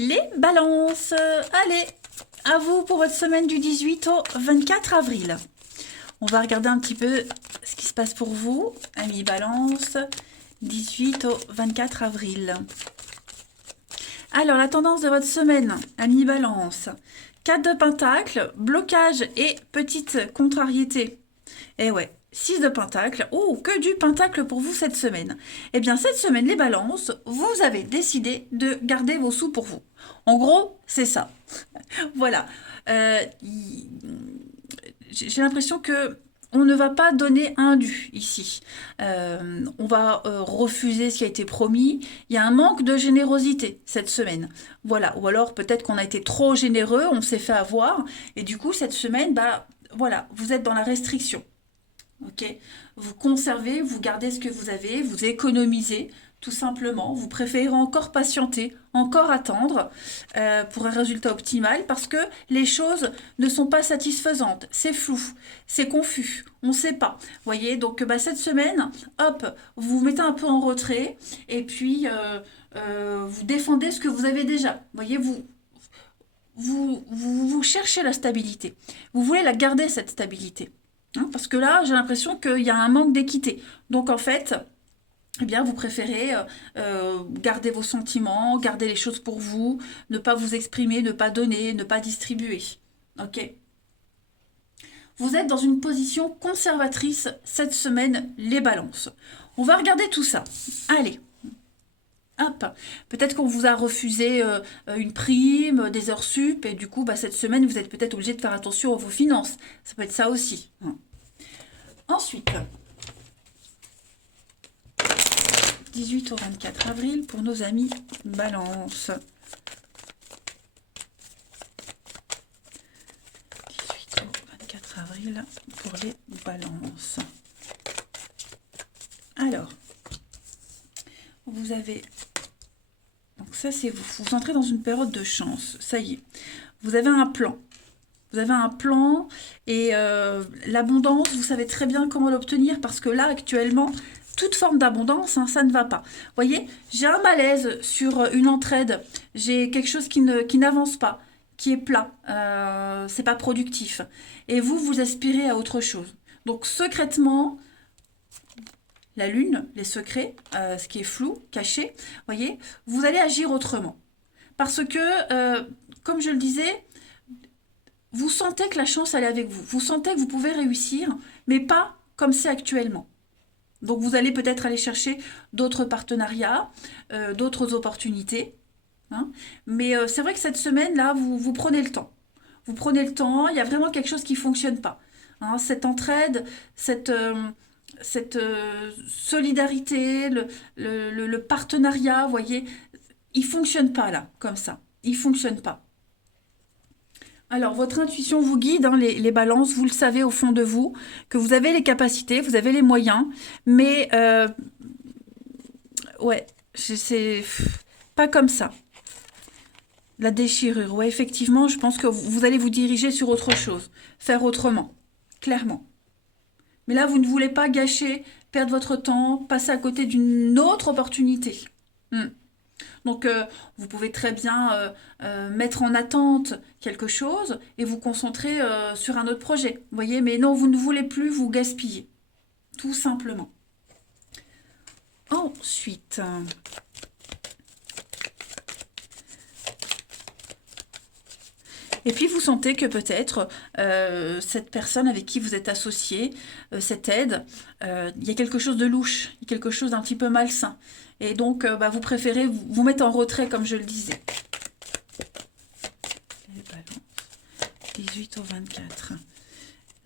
Les balances. Allez, à vous pour votre semaine du 18 au 24 avril. On va regarder un petit peu ce qui se passe pour vous, amis balance, 18 au 24 avril. Alors, la tendance de votre semaine, amis balance, 4 de pentacle, blocage et petite contrariété. Et ouais, 6 de pentacle. Oh, que du pentacle pour vous cette semaine. Eh bien, cette semaine, les balances, vous avez décidé de garder vos sous pour vous. En gros, c'est ça. Voilà. J'ai l'impression que on ne va pas donner un dû ici. On va refuser ce qui a été promis. Il y a un manque de générosité cette semaine. Voilà. Ou alors peut-être qu'on a été trop généreux, on s'est fait avoir. Et du coup, cette semaine, bah voilà, vous êtes dans la restriction. Ok, vous conservez, vous gardez ce que vous avez, vous économisez, tout simplement. Vous préférez encore patienter, encore attendre pour un résultat optimal parce que les choses ne sont pas satisfaisantes. C'est flou, c'est confus, on ne sait pas. Voyez, donc bah, cette semaine, hop, vous vous mettez un peu en retrait et puis vous défendez ce que vous avez déjà. Voyez, vous cherchez la stabilité. Vous voulez la garder, cette stabilité. Hein, parce que là, j'ai l'impression qu'il y a un manque d'équité. Donc en fait, eh bien, vous préférez garder vos sentiments, garder les choses pour vous, ne pas vous exprimer, ne pas donner, ne pas distribuer. Ok? Vous êtes dans une position conservatrice cette semaine, les balances. On va regarder tout ça. Allez. Hop. Peut-être qu'on vous a refusé une prime, des heures sup, et du coup, bah, cette semaine, vous êtes peut-être obligé de faire attention à vos finances. Ça peut être ça aussi. Ensuite, 18 au 24 avril pour nos amis Balance. 18 au 24 avril pour les Balances. Alors, vous avez... Donc ça, c'est vous. Vous entrez dans une période de chance. Ça y est. Vous avez un plan. Vous avez un plan et l'abondance, vous savez très bien comment l'obtenir parce que là, actuellement, toute forme d'abondance, hein, ça ne va pas. Vous voyez, j'ai un malaise sur une entraide. J'ai quelque chose qui n'avance pas, qui est plat. C'est pas productif. Et vous, vous aspirez à autre chose. Donc, secrètement, la lune, les secrets, ce qui est flou, caché, voyez, vous allez agir autrement. Parce que, comme je le disais, vous sentez que la chance elle est avec vous. Vous sentez que vous pouvez réussir, mais pas comme c'est actuellement. Donc vous allez peut-être aller chercher d'autres partenariats, d'autres opportunités. Hein. Mais c'est vrai que cette semaine-là, vous prenez le temps. Vous prenez le temps, il y a vraiment quelque chose qui ne fonctionne pas. Hein, cette entraide, cette solidarité, le partenariat, vous voyez, il ne fonctionne pas là, comme ça. Il ne fonctionne pas. Alors, votre intuition vous guide, hein, les balances, vous le savez au fond de vous, que vous avez les capacités, vous avez les moyens, mais ouais, c'est pas comme ça. La déchirure, ouais, effectivement, je pense que vous allez vous diriger sur autre chose, faire autrement, clairement. Mais là, vous ne voulez pas gâcher, perdre votre temps, passer à côté d'une autre opportunité. Donc, vous pouvez très bien mettre en attente quelque chose et vous concentrer sur un autre projet. Vous voyez, mais non, vous ne voulez plus vous gaspiller. Tout simplement. Ensuite, et puis vous sentez que peut-être cette personne avec qui vous êtes associé, cette aide, il y a quelque chose de louche, il y a quelque chose d'un petit peu malsain. Et donc, bah, vous préférez vous mettre en retrait, comme je le disais. Les balances, 18 au 24.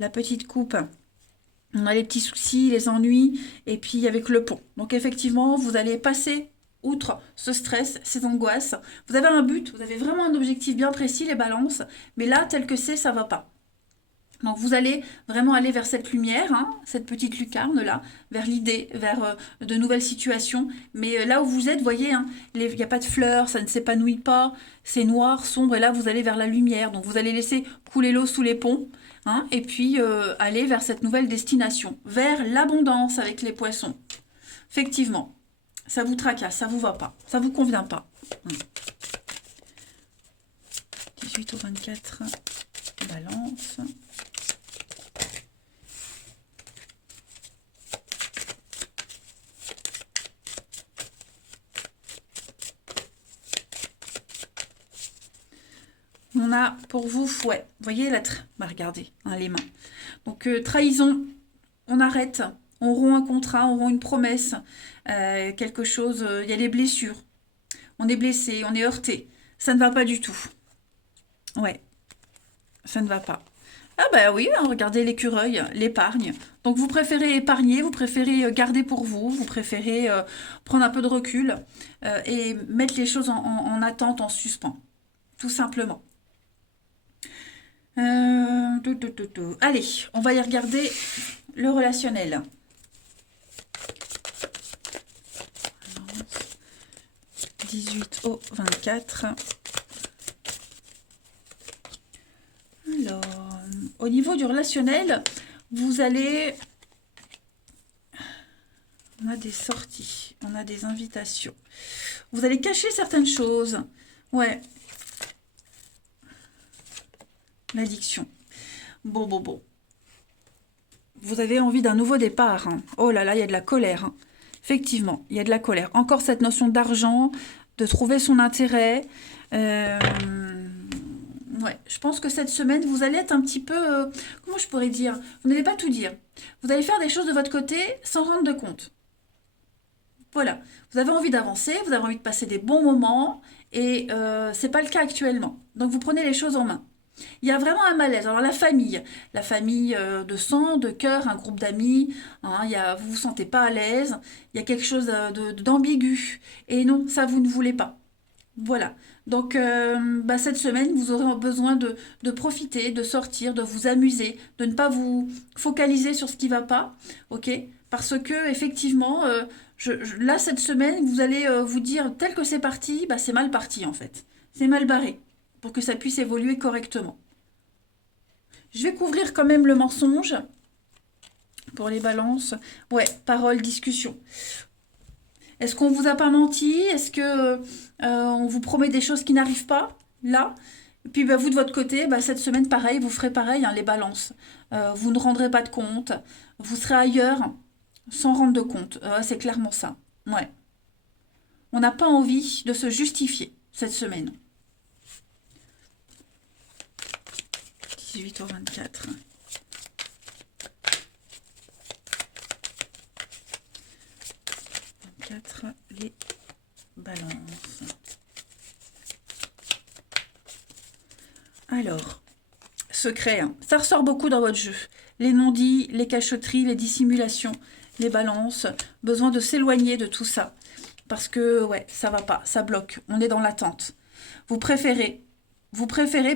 La petite coupe, on a les petits soucis, les ennuis, et puis avec le pont. Donc, effectivement, vous allez passer outre ce stress, ces angoisses. Vous avez un but, vous avez vraiment un objectif bien précis, les balances, mais là, tel que c'est, ça ne va pas. Donc vous allez vraiment aller vers cette lumière, hein, cette petite lucarne là, vers l'idée, vers de nouvelles situations. Mais là où vous êtes, vous voyez, hein, il n'y a pas de fleurs, ça ne s'épanouit pas, c'est noir, sombre, et là vous allez vers la lumière. Donc vous allez laisser couler l'eau sous les ponts, hein, et puis aller vers cette nouvelle destination, vers l'abondance avec les poissons. Effectivement, ça vous tracasse, ça vous va pas, ça vous convient pas. 18 au 24, balance. On a pour vous, ouais, vous voyez bah regardez, hein, les mains. Donc trahison, on arrête, on rompt un contrat, on rompt une promesse, quelque chose, il y a des blessures. On est blessé, on est heurté. Ça ne va pas du tout. Ouais, ça ne va pas. Ah bah oui, hein, regardez l'écureuil, l'épargne. Donc vous préférez épargner, vous préférez garder pour vous, vous préférez prendre un peu de recul et mettre les choses en attente, en suspens, tout simplement. Allez, on va y regarder le relationnel. 18 au 24. Alors, au niveau du relationnel, vous allez... On a des sorties, on a des invitations. Vous allez cacher certaines choses. Ouais. L'addiction. Bon. Vous avez envie d'un nouveau départ. Hein. Oh là là, il y a de la colère. Hein. Effectivement, il y a de la colère. Encore cette notion d'argent, de trouver son intérêt. Ouais, je pense que cette semaine, vous allez être un petit peu... comment je pourrais dire? Vous n'allez pas tout dire. Vous allez faire des choses de votre côté sans rendre de compte. Voilà. Vous avez envie d'avancer, vous avez envie de passer des bons moments, et c'est pas le cas actuellement. Donc vous prenez les choses en main. Il y a vraiment un malaise. Alors la famille de sang, de cœur, un groupe d'amis, hein, vous vous sentez pas à l'aise, il y a quelque chose d'ambigu. Et non, ça vous ne voulez pas. Voilà. Donc cette semaine, vous aurez besoin de profiter, de sortir, de vous amuser, de ne pas vous focaliser sur ce qui va pas, ok? Parce que effectivement, là cette semaine, vous allez vous dire tel que c'est parti, c'est mal parti en fait. C'est mal barré pour que ça puisse évoluer correctement. Je vais couvrir quand même le mensonge pour les balances. Ouais, parole, discussion. Est-ce qu'on vous a pas menti? Est-ce que on vous promet des choses qui n'arrivent pas là? Et puis vous de votre côté, cette semaine pareil, vous ferez pareil, hein, les balances. Vous ne rendrez pas de compte, vous serez ailleurs sans rendre de compte. C'est clairement ça. Ouais. On n'a pas envie de se justifier cette semaine. 18 au 24. Les balances. Alors, secret, hein. Ça ressort beaucoup dans votre jeu. Les non-dits, les cachotteries, les dissimulations, les balances. Besoin de s'éloigner de tout ça. Parce que, ouais, ça va pas, ça bloque. On est dans l'attente. Vous préférez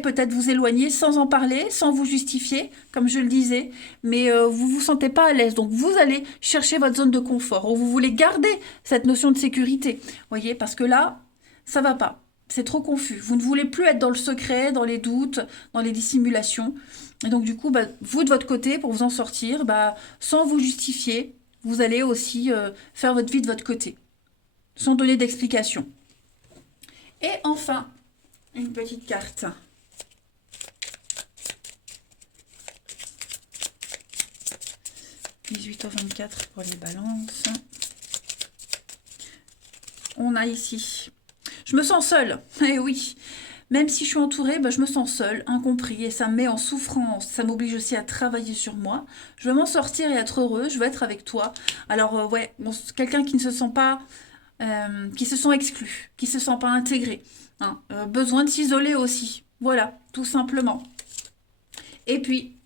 peut-être vous éloigner sans en parler, sans vous justifier, comme je le disais, mais vous ne vous sentez pas à l'aise. Donc vous allez chercher votre zone de confort, ou vous voulez garder cette notion de sécurité. Voyez, parce que là, ça va pas. C'est trop confus. Vous ne voulez plus être dans le secret, dans les doutes, dans les dissimulations. Et donc du coup, vous de votre côté, pour vous en sortir, sans vous justifier, vous allez aussi faire votre vie de votre côté, sans donner d'explication. Et enfin, une petite carte. « 18 au 24 pour les balances. » On a ici. Je me sens seule. Eh oui. Même si je suis entourée, je me sens seule, incompris, et ça me met en souffrance. Ça m'oblige aussi à travailler sur moi. Je veux m'en sortir et être heureux. Je veux être avec toi. Alors, ouais, quelqu'un qui ne se sent pas... qui se sent exclu, qui se sent pas intégré. Hein. Besoin de s'isoler aussi. Voilà, tout simplement. Et puis,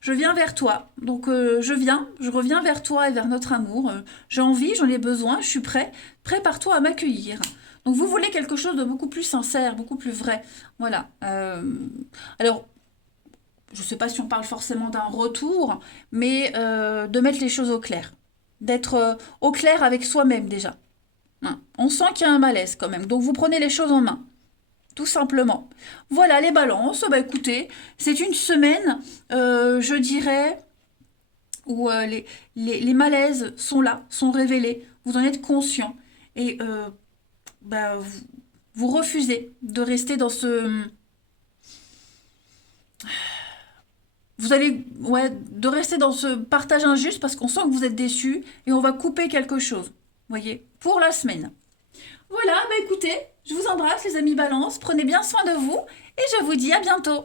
je viens vers toi. Donc, je reviens vers toi et vers notre amour. J'ai envie, j'en ai besoin, je suis prêt. Prépare-toi à m'accueillir. Donc, vous voulez quelque chose de beaucoup plus sincère, beaucoup plus vrai. Voilà. Alors, je ne sais pas si on parle forcément d'un retour, mais de mettre les choses au clair. D'être au clair avec soi-même déjà. Hein. On sent qu'il y a un malaise quand même. Donc, vous prenez les choses en main. Tout simplement. Voilà les balances. Écoutez, c'est une semaine, je dirais, où les malaises sont là, sont révélés. Vous en êtes conscient. Et vous refusez de rester dans vous allez, ouais, de rester dans ce partage injuste parce qu'on sent que vous êtes déçus et on va couper quelque chose, voyez, pour la semaine. Voilà, bah écoutez, je vous embrasse les amis Balance, prenez bien soin de vous et je vous dis à bientôt.